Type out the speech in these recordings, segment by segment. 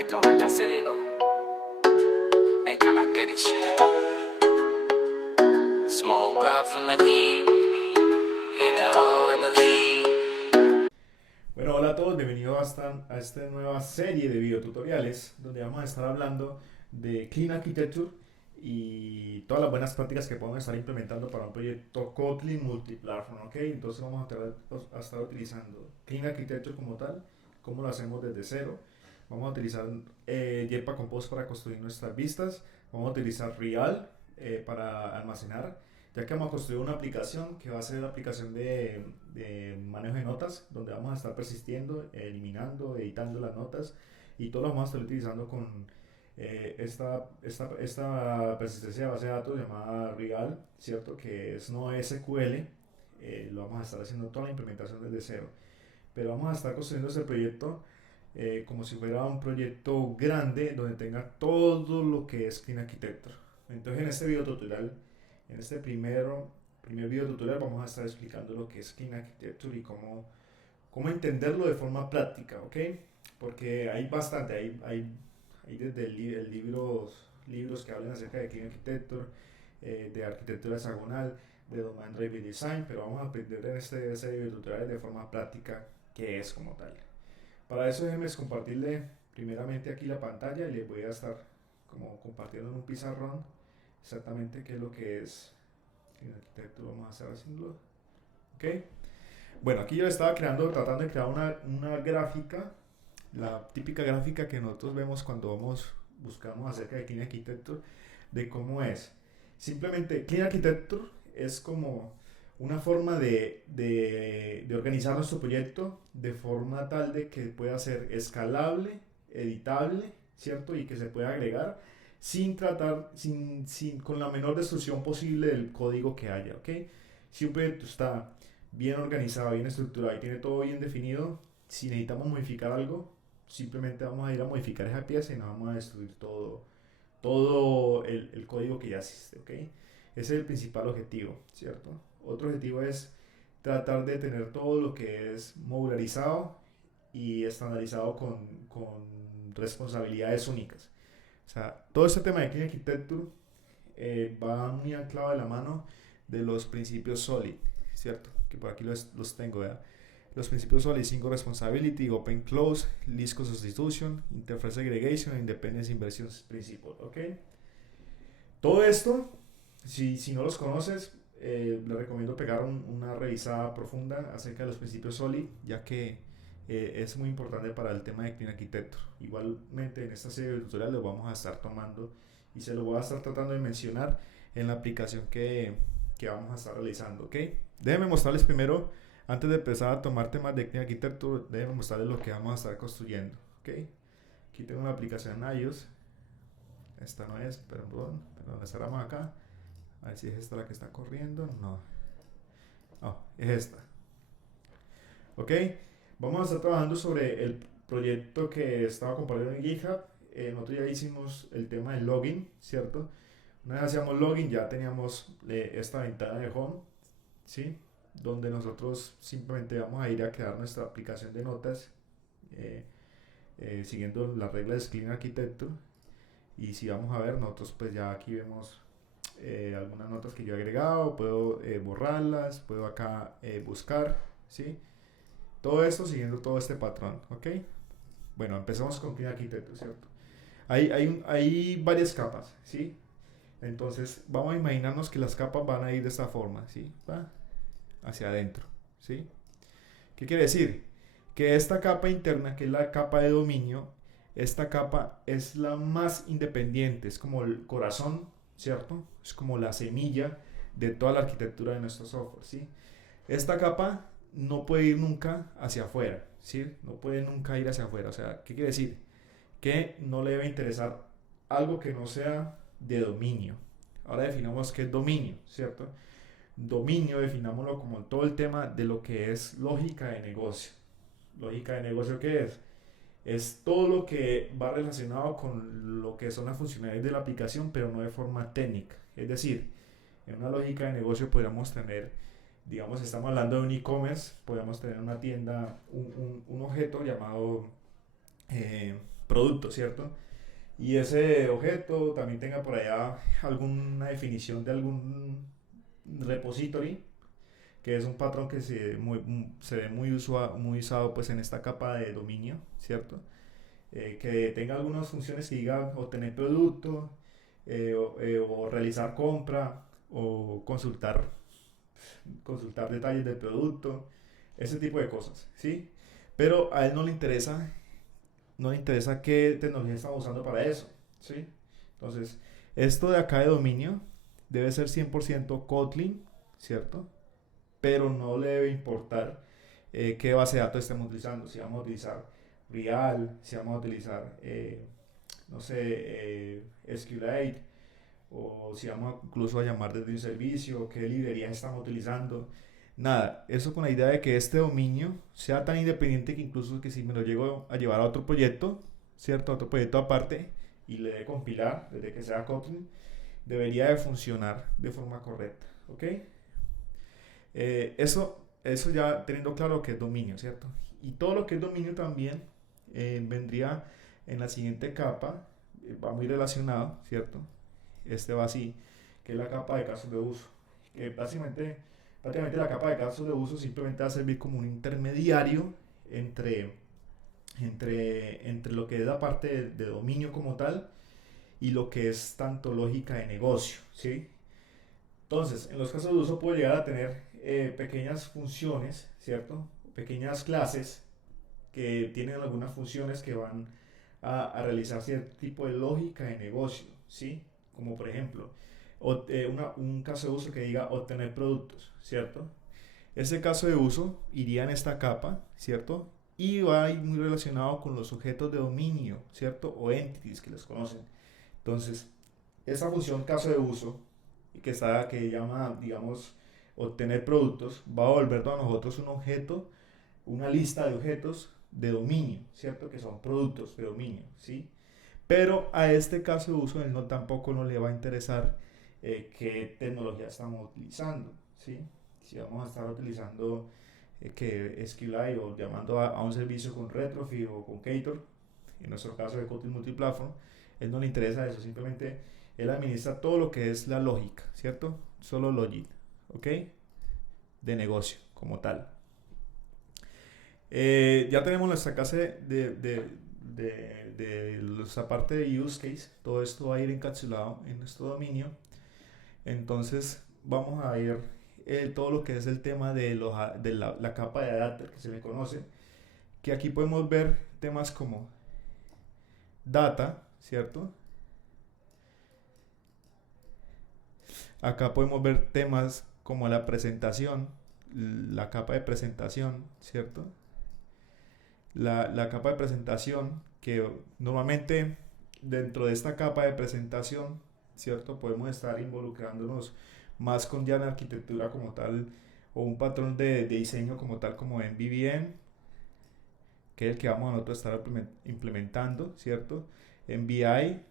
Perfecto balanceo. Ain't gonna get it shit. Smoke out from the lead. In the hole in the lead. Bueno, hola a todos, bienvenidos a esta nueva serie de videotutoriales donde vamos a estar hablando de Clean Architecture y todas las buenas prácticas que podemos estar implementando para un proyecto Kotlin multiplatform, ¿ok? Entonces vamos a estar utilizando Clean Architecture como tal, cómo lo hacemos desde cero. Vamos a utilizar Jetpack Compose para construir nuestras vistas. Vamos a utilizar Real para almacenar, ya que vamos a construir una aplicación que va a ser la aplicación de manejo de notas, donde vamos a estar persistiendo, eliminando, editando las notas, y todo lo vamos a estar utilizando con esta persistencia de base de datos llamada Real, ¿cierto? Que es no SQL. Lo vamos a estar haciendo toda la implementación desde cero, pero vamos a estar construyendo este proyecto como si fuera un proyecto grande donde tenga todo lo que es Clean Architecture. Entonces en este video tutorial, en este primer video tutorial, vamos a estar explicando lo que es Clean Architecture y cómo entenderlo de forma práctica, ¿ok? Porque hay bastante, hay desde libros que hablan acerca de Clean Architecture, de arquitectura hexagonal, de Domain Driven Design, pero vamos a aprender en este video tutorial de forma práctica qué es como tal. Para eso déjenme compartirle primeramente aquí la pantalla y les voy a estar como compartiendo en un pizarrón exactamente qué es lo que es Clean Architecture. Vamos a estar haciéndolo. Ok. Bueno, aquí yo estaba tratando de crear una gráfica, la típica gráfica que nosotros vemos cuando buscamos acerca de Clean Architecture, de cómo es. Simplemente Clean Architecture es como una forma de organizar nuestro proyecto de forma tal de que pueda ser escalable, editable, ¿cierto? Y que se pueda agregar con la menor destrucción posible del código que haya, ¿ok? Si un proyecto está bien organizado, bien estructurado y tiene todo bien definido, si necesitamos modificar algo, simplemente vamos a ir a modificar esa pieza y no vamos a destruir todo el código que ya existe, ¿ok? Ese es el principal objetivo, ¿cierto? Otro objetivo es tratar de tener todo lo que es modularizado y estandarizado con responsabilidades únicas. O sea, todo este tema de Clean Architecture va muy anclado de la mano de los principios SOLID, ¿cierto? Que por aquí los tengo, ¿verdad? Los principios SOLID: Single Responsibility, Open Close, Least Code Substitution, Interface Segregation, Independence Inversion Principle, ¿ok? Todo esto, si no los conoces, les recomiendo pegar una revisada profunda acerca de los principios SOLID, ya que es muy importante para el tema de Clean Architecture. Igualmente en esta serie de tutoriales lo vamos a estar tomando y se lo voy a estar tratando de mencionar en la aplicación que vamos a estar realizando, ¿ok? Déjenme mostrarles primero, antes de empezar a tomar temas de Clean Architecture, déjenme mostrarles lo que vamos a estar construyendo, ¿ok? Aquí tengo una aplicación en iOS. Esta no es, perdón, estaremos acá. A ver si es esta la que está corriendo. No, es esta. Ok, vamos a estar trabajando sobre el proyecto que estaba compartiendo en GitHub. Nosotros ya hicimos el tema del login, ¿cierto? Una vez hacíamos login, ya teníamos esta ventana de home, ¿sí? Donde nosotros simplemente vamos a ir a crear nuestra aplicación de notas siguiendo las reglas de Clean Architecture. Y si vamos a ver, nosotros pues ya aquí vemos algunas notas que yo he agregado, puedo borrarlas, puedo acá buscar, ¿sí? Todo esto siguiendo todo este patrón, ¿ok? Bueno, empezamos con Clean Architecture, ¿cierto? Hay varias capas, ¿sí? Entonces vamos a imaginarnos que las capas van a ir de esta forma, ¿sí? ¿Va? Hacia adentro, ¿sí? ¿Qué quiere decir? Que esta capa interna, que es la capa de dominio, esta capa es la más independiente, es como el corazón, ¿cierto? Es como la semilla de toda la arquitectura de nuestro software, ¿sí? Esta capa no puede ir nunca hacia afuera, ¿sí? No puede nunca ir hacia afuera. O sea, ¿qué quiere decir? Que no le debe interesar algo que no sea de dominio. Ahora definamos qué es dominio, ¿cierto? Dominio, definámoslo como todo el tema de lo que es lógica de negocio. ¿Lógica de negocio qué es? Es todo lo que va relacionado con lo que son las funcionalidades de la aplicación, pero no de forma técnica. Es decir, en una lógica de negocio podríamos tener, digamos, estamos hablando de un e-commerce, podemos tener una tienda, un objeto llamado producto, ¿cierto? Y ese objeto también tenga por allá alguna definición de algún repository, que es un patrón que se ve muy usado pues en esta capa de dominio, ¿cierto? Que tenga algunas funciones que diga obtener producto, o realizar compra, o consultar detalles del producto, ese tipo de cosas, ¿sí? Pero a él no le interesa qué tecnología estamos usando para eso, ¿sí? Entonces, esto de acá de dominio debe ser 100% Kotlin, ¿cierto? Pero no le debe importar qué base de datos estemos utilizando, si vamos a utilizar Real, si vamos a utilizar, no sé, SQLite, o si vamos incluso a llamar desde un servicio, qué librerías estamos utilizando. Nada, eso con la idea de que este dominio sea tan independiente que incluso que si me lo llego a llevar a otro proyecto, ¿cierto? A otro proyecto aparte y le dé compilar, desde que sea Kotlin, debería de funcionar de forma correcta, ¿ok? Eso ya teniendo claro que es dominio, ¿cierto? Y todo lo que es dominio también vendría en la siguiente capa, va muy relacionado, ¿cierto? Este va así, que es la capa de casos de uso. Que prácticamente la capa de casos de uso simplemente va a servir como un intermediario entre, entre lo que es la parte de dominio como tal y lo que es tanto lógica de negocio, ¿sí? Entonces, en los casos de uso puedo llegar a tener pequeñas funciones, ¿cierto? Pequeñas clases que tienen algunas funciones que van a realizar cierto tipo de lógica de negocio, ¿sí? Como por ejemplo, un caso de uso que diga obtener productos, ¿cierto? Ese caso de uso iría en esta capa, ¿cierto? Y va a ir muy relacionado con los objetos de dominio, ¿cierto? O entities que les conocen. Entonces, esa función caso de uso que llama, digamos, obtener productos, va a volver a nosotros un objeto, una lista de objetos de dominio, ¿cierto? Que son productos de dominio, ¿sí? Pero a este caso de uso él tampoco no le va a interesar qué tecnología estamos utilizando, ¿sí? Si vamos a estar utilizando que SQLite o llamando a un servicio con Retrofit o con Ktor, en nuestro caso de Kotlin Multiplatform, él no le interesa eso, simplemente él administra todo lo que es la lógica, ¿cierto? Solo logic, ¿ok? De negocio como tal. Ya tenemos nuestra clase de nuestra parte de use case. Todo esto va a ir encapsulado en nuestro dominio. Entonces vamos a ver todo lo que es el tema de la capa de data que se le conoce. Que aquí podemos ver temas como data, ¿cierto? Acá podemos ver temas como la presentación, la capa de presentación, ¿cierto? La capa de presentación, que normalmente dentro de esta capa de presentación, ¿cierto? Podemos estar involucrándonos más con ya la arquitectura como tal, o un patrón de diseño como tal, como MVVM, que es el que vamos a nosotros estar implementando, ¿cierto? MVI,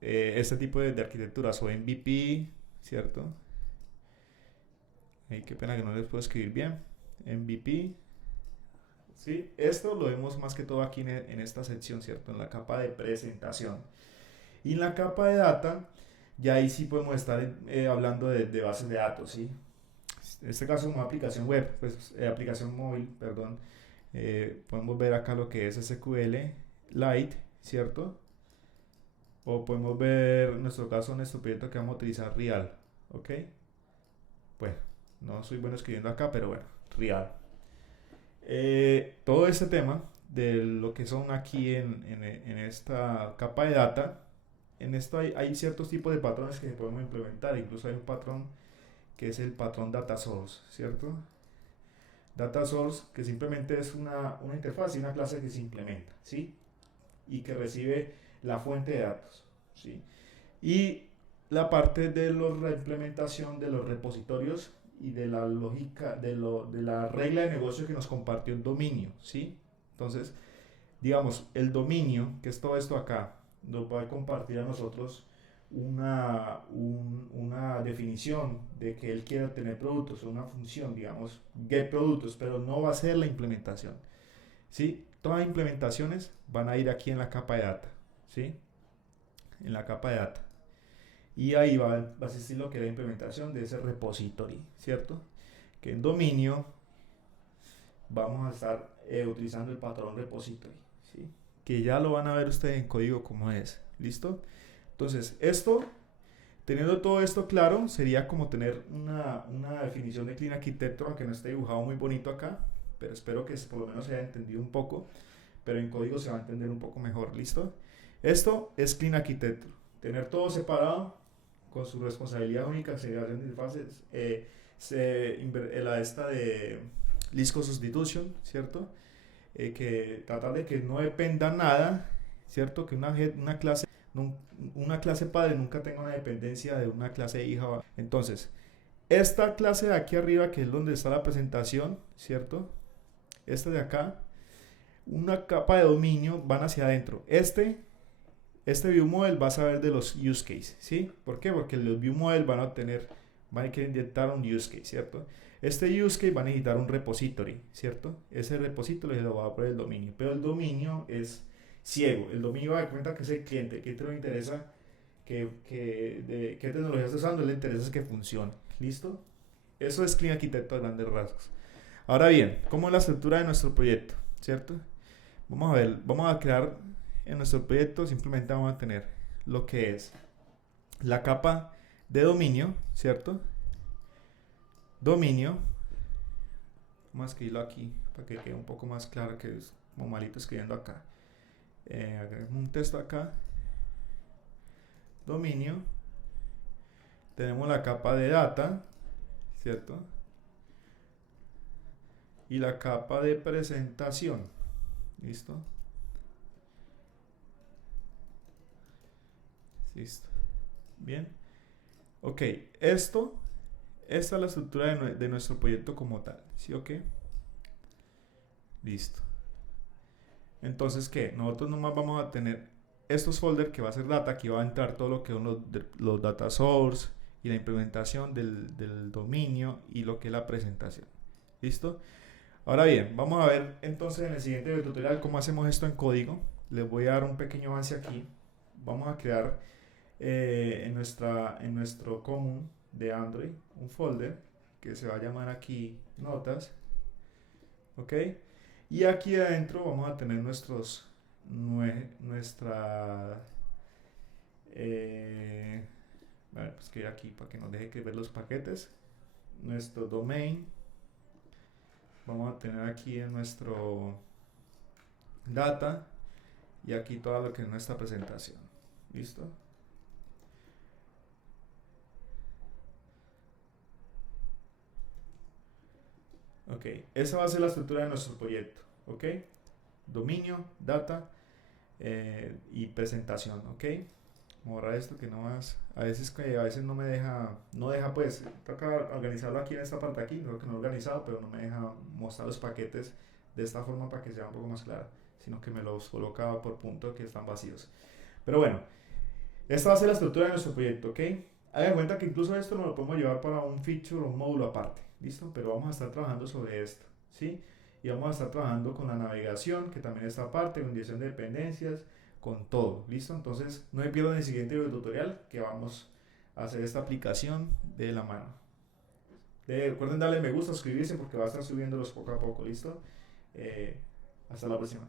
este tipo de arquitecturas, o MVP, ¿cierto? Ay, qué pena que no les puedo escribir bien. MVP. ¿Sí? Esto lo vemos más que todo aquí en esta sección, ¿cierto? En la capa de presentación. Y en la capa de data, ya ahí sí podemos estar hablando de bases de datos, ¿sí? En este caso una aplicación web, pues aplicación móvil, perdón. Podemos ver acá lo que es SQL Lite, ¿cierto? O podemos ver en nuestro caso, nuestro proyecto que vamos a utilizar Real, ¿ok? Bueno, no soy bueno escribiendo acá, pero bueno, Real. Todo este tema de lo que son aquí en esta capa de data, en esto hay ciertos tipos de patrones que podemos implementar. Incluso hay un patrón que es el patrón data source, ¿cierto? Data source que simplemente es una interfaz y una clase que se implementa, ¿sí? Y que recibe la fuente de datos, ¿sí? Y la parte de la implementación de los repositorios y de la lógica, de la regla de negocio que nos compartió el dominio, ¿sí? Entonces, digamos, el dominio, que es todo esto acá, nos va a compartir a nosotros una definición de que él quiere obtener productos, una función, digamos, get productos, pero no va a ser la implementación, ¿sí? todas las implementaciones van a ir aquí en la capa de data, ¿sí? En la capa de data. Y ahí va a existir lo que es la implementación de ese repository, ¿cierto? Que en dominio vamos a estar utilizando el patrón repository, ¿sí? Que ya lo van a ver ustedes en código como es, ¿listo? Entonces, teniendo todo esto claro, sería como tener una definición de Clean Architecture, aunque no esté dibujado muy bonito acá, pero espero que por lo menos se haya entendido un poco, pero en código se va a entender un poco mejor, ¿listo? Esto es Clean Architecture, tener todo separado, con su responsabilidad única, segregación de interfaces, la esta de List Substitution, ¿cierto? Que tratar de que no dependa nada, ¿cierto? Que una clase padre nunca tenga una dependencia de una clase hija. Entonces, esta clase de aquí arriba, que es donde está la presentación, ¿cierto? Esta de acá, una capa de dominio van hacia adentro. Este view model va a saber de los use cases, ¿sí? ¿Por qué? Porque los view model van a querer inyectar un use case, ¿cierto? Este use case va a necesitar un repository, ¿cierto? Ese repository lo va a poner el dominio, pero el dominio es ciego. El dominio va a dar cuenta que es el cliente, que te le interesa, qué tecnología está usando, le interesa es que funcione, ¿listo? Eso es Clean Architecture a grandes rasgos. Ahora bien, ¿cómo es la estructura de nuestro proyecto, ¿cierto? Vamos a ver, vamos a crear en nuestro proyecto, simplemente vamos a tener lo que es la capa de dominio, ¿cierto? Dominio, vamos a escribirlo aquí para que quede un poco más claro, que es como malito escribiendo acá. Agregamos un texto acá, dominio, tenemos la capa de data, ¿cierto? Y la capa de presentación, ¿listo? Listo. Bien. Ok, esta es la estructura de nuestro proyecto como tal, ¿sí o qué? Listo. Entonces, ¿qué? Nosotros nomás vamos a tener estos folders que va a ser data, aquí va a entrar todo lo que son los data source y la implementación del dominio y lo que es la presentación. ¿Listo? Ahora bien, vamos a ver entonces en el siguiente tutorial cómo hacemos esto en código. Les voy a dar un pequeño avance aquí. Vamos a crear en nuestro común de Android un folder que se va a llamar aquí notas, ok, y aquí adentro vamos a tener pues que aquí para que nos deje que ver los paquetes, nuestro domain, vamos a tener aquí en nuestro data y aquí todo lo que es nuestra presentación. ¿Listo? Ok, esa va a ser la estructura de nuestro proyecto, ok, dominio, data y presentación, ok. Vamos a borrar esto que no más, a veces no me deja, pues, toca organizarlo aquí en esta parte aquí, creo que no he organizado, pero no me deja mostrar los paquetes de esta forma para que sea un poco más claro, sino que me los colocaba por punto que están vacíos. Pero bueno, esta va a ser la estructura de nuestro proyecto, ok. Hagan cuenta que incluso esto nos lo podemos llevar para un feature o un módulo aparte, ¿listo? Pero vamos a estar trabajando sobre esto, ¿sí? Y vamos a estar trabajando con la navegación, que también está aparte, con dirección de dependencias, con todo, ¿listo? Entonces, no me pierdan el siguiente video tutorial, que vamos a hacer esta aplicación de la mano. Recuerden darle me gusta, suscribirse, porque va a estar subiéndolos poco a poco, ¿listo? Hasta la próxima.